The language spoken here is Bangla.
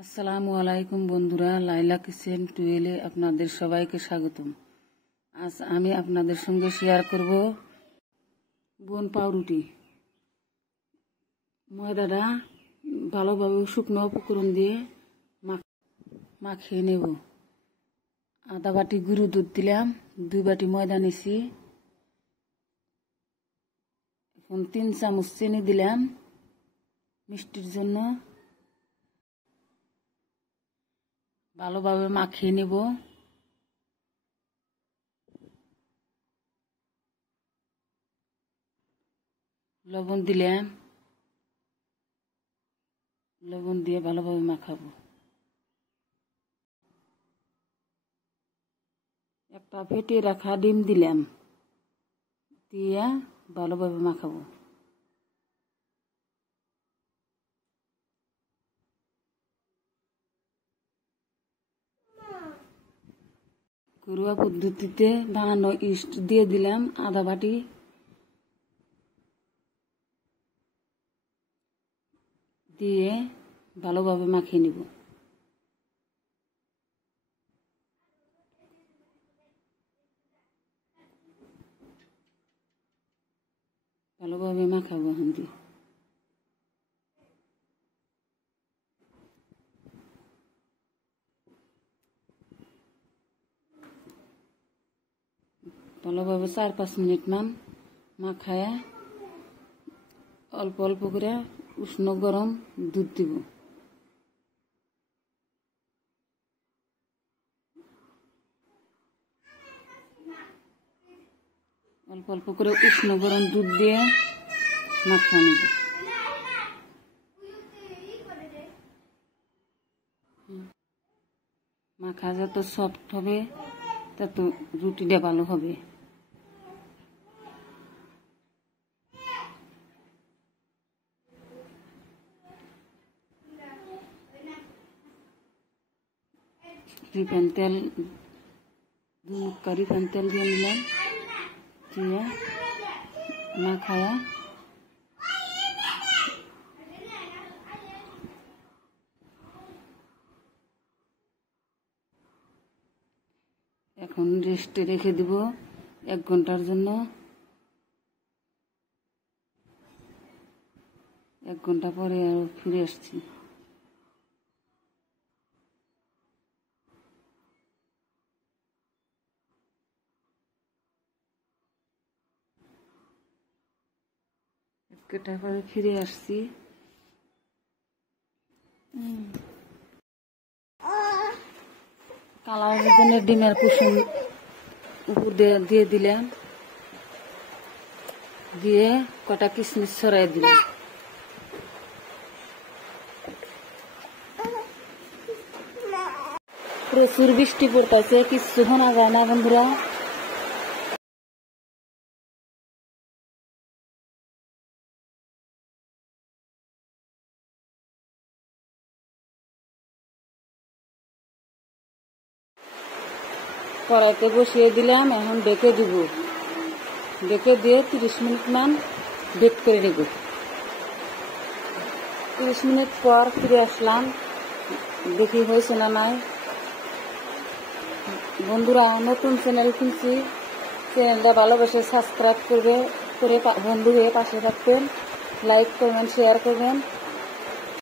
আসসালামু আলাইকুম বন্ধুরা, লাইলা কিচেন টুয়েলে আপনাদের সবাইকে স্বাগতম। আজ আমি আপনাদের সঙ্গে শেয়ার করব বোন পাউরুটি। ময়দাটা ভালোভাবে শুকনো উপকরণ দিয়ে মাখিয়ে নেব। আধা বাটি গুঁড়ো দুধ দিলাম, 2 বাটি ময়দা নিছি, এখন 3 চামচ চিনি দিলাম মিষ্টির জন্য। ভালোভাবে মাখিয়ে নেব। লবণ দিলাম, লবণ দিয়ে ভালোভাবে মাখাবো। একটা ফেটিয়ে রাখা ডিম দিলাম, দিয়ে ভালোভাবে মাখাবো। ঘরোয়া পদ্ধতিতে বানানো ইস্ট দিয়ে দিলাম আধা বাটি, দিয়ে ভালোভাবে মাখিয়ে নিব। ভালোভাবে মাখাবো এখন দিয়ে। ভালোভাবে 4-5 মিনিট মান মাখায়া অল্প অল্প করে উষ্ণ গরম দুধ দিব। অল্প অল্প করে উষ্ণ গরম দুধ দিয়ে মাখা নেব। মাখা যত সফট হবে তত রুটিটা ভালো হবে। রিফাইন তেল, 2 মুক্কা রিফাইন তেল দিয়ে নিলাম, দিয়ে মাখায়া এখন রেস্টে রেখে দিব 1 ঘন্টার জন্য। 1 ঘন্টা পরে আর ফিরে আসছি। পরে ফিরে আসছি। কালারের জন্য ডিমের কুসুম উপর দিয়ে দিলাম, দিয়ে কটা কিশমিশ ছড়াই দিলাম। প্রচুর বৃষ্টি পড়তেছে, কিচ্ছু শোনা যায় না বন্ধুরা। কড়াইতে বসিয়ে দিলাম, এখন ডেকে দিব। ডেকে দিয়ে 30 মিনিট মান বেক করে নেব। 30 মিনিট পর ফিরে আসলাম, দেখি হয়েছে না নাই। বন্ধুরা, নতুন চ্যানেল কিনছি, চ্যানেলটা ভালোবেসে সাবস্ক্রাইব করে বন্ধু হয়ে পাশে থাকবেন, লাইক করবেন, শেয়ার করবেন।